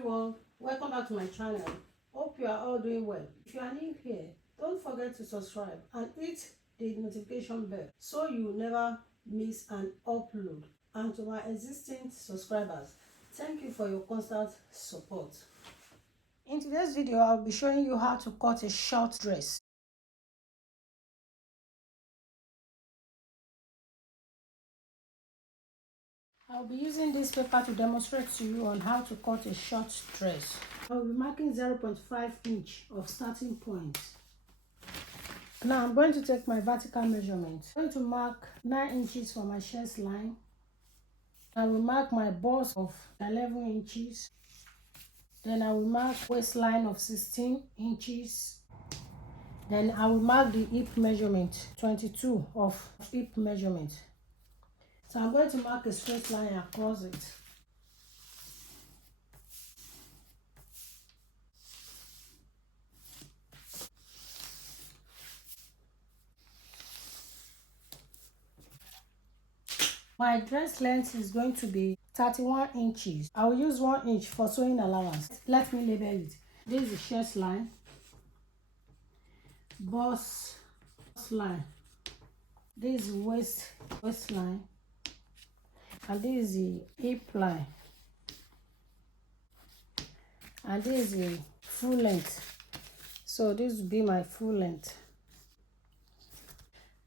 everyone, welcome back to my channel. Hope you are all doing well. If you are new here, don't forget to subscribe and hit the notification bell so you will never miss an upload. And to my existing subscribers, thank you for your constant support. In today's video, I'll be showing you how to cut a short dress. I'll be using this paper to demonstrate to you on how to cut a short dress. I'll be marking 0.5 inch of starting point. Now I'm going to take my vertical measurement. I'm going to mark 9 inches for my chest line. I will mark my bust of 11 inches. Then I will mark waistline of 16 inches. Then I will mark the hip measurement, 22 of hip measurement. So I'm going to mark a straight line across it. My dress length is going to be 31 inches. I will use 1 inch for sewing allowance. Let me label it. This is the chest line, bust line, this is waistline, and this is the hip line, and this is the full length. So this will be my full length.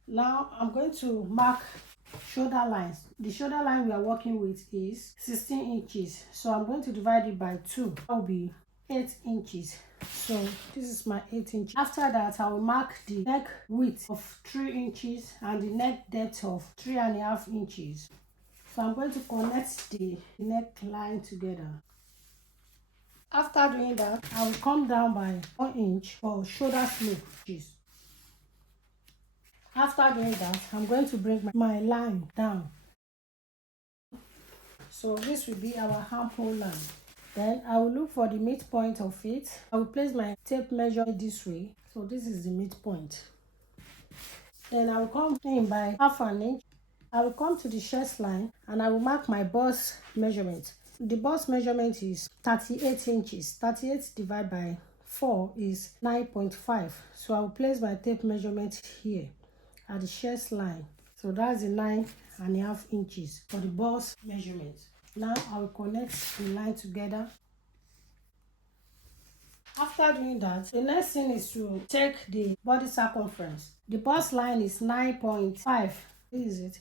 Now I'm going to mark shoulder lines. The shoulder line we are working with is 16 inches. So I'm going to divide it by 2. That will be 8 inches. So this is my 8 inches. After that, I will mark the neck width of 3 inches and the neck depth of 3.5 inches. So I'm going to connect the neckline together. After doing that, I will come down by 1 inch for shoulder slope. After doing that, I'm going to bring my line down. So this will be our armhole line. Then I will look for the midpoint of it. I will place my tape measure this way. So this is the midpoint. Then I will come in by 1/2 inch. I will come to the chest line and I will mark my bust measurement. The bust measurement is 38 inches. 38 divided by 4 is 9.5. So I will place my tape measurement here at the chest line. So that's the 9.5 inches for the bust measurement. Now I will connect the line together. After doing that, the next thing is to check the body circumference. The bust line is 9.5. This is it.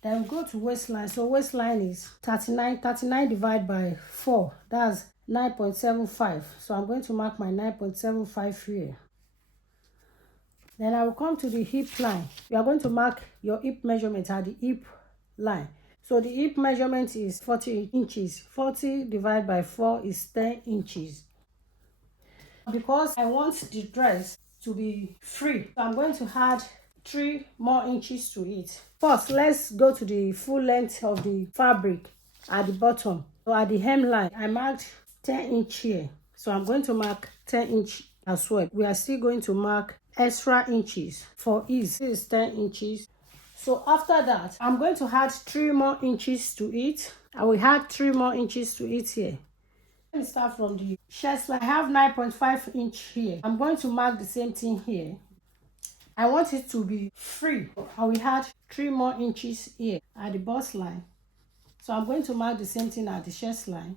Then we go to waistline. So waistline is 39. 39 divided by 4. That's 9.75. So I'm going to mark my 9.75 here. Then I will come to the hip line. You are going to mark your hip measurement at the hip line. So the hip measurement is 40 inches. 40 divided by 4 is 10 inches. Because I want the dress to be free, so I'm going to add 3 more inches to it. First, let's go to the full length of the fabric at the bottom. So at the hemline, I marked 10 inch here. So I'm going to mark 10 inch as well. We are still going to mark extra inches for ease. This is 10 inches. So after that, I'm going to add 3 more inches to it. I will add 3 more inches to it here. Let me start from the chest line. I have 9.5 inch here. I'm going to mark the same thing here. I want it to be free. I will add 3 more inches here at the bust line. So I'm going to mark the same thing at the chest line.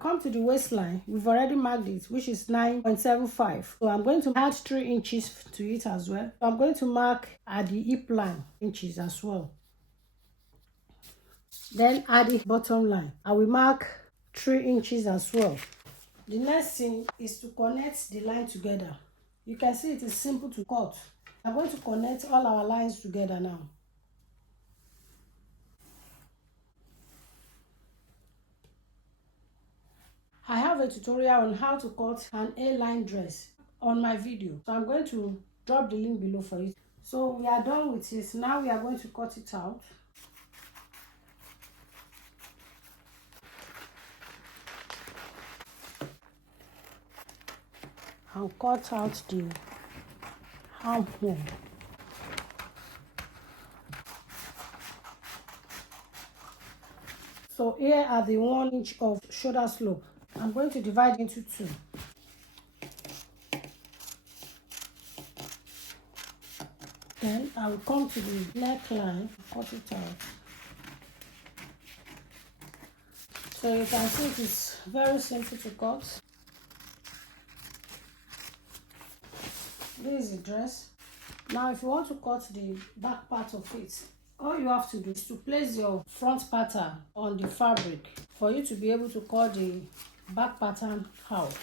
Come to the waistline. We've already marked it, which is 9.75. So I'm going to add 3 inches to it as well. So I'm going to mark at the hip line inches as well. Then at the bottom line, I will mark 3 inches as well. The next thing is to connect the line together. You can see it is simple to cut. I'm going to connect all our lines together now. I have a tutorial on how to cut an A-line dress on my video. So I'm going to drop the link below for it. So we are done with this. Now we are going to cut it out. And cut out the armhole. So here are the 1 inch of shoulder slope. I'm going to divide into 2. Then I will come to the neckline, cut it out. So you can see it is very simple to cut. This is the dress. Now if you want to cut the back part of it, all you have to do is to place your front pattern on the fabric for you to be able to cut the back pattern out.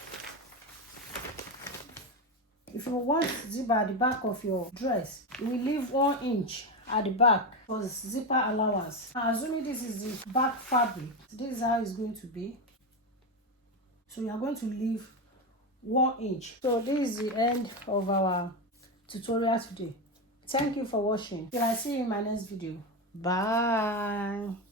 If you want zipper at the back of your dress, you will leave 1 inch at the back for zipper allowance. Now, assuming this is the back fabric, this is how it's going to be. So you are going to leave 1 inch. So this is the end of our tutorial today. Thank you for watching. Till I see you in my next video. Bye.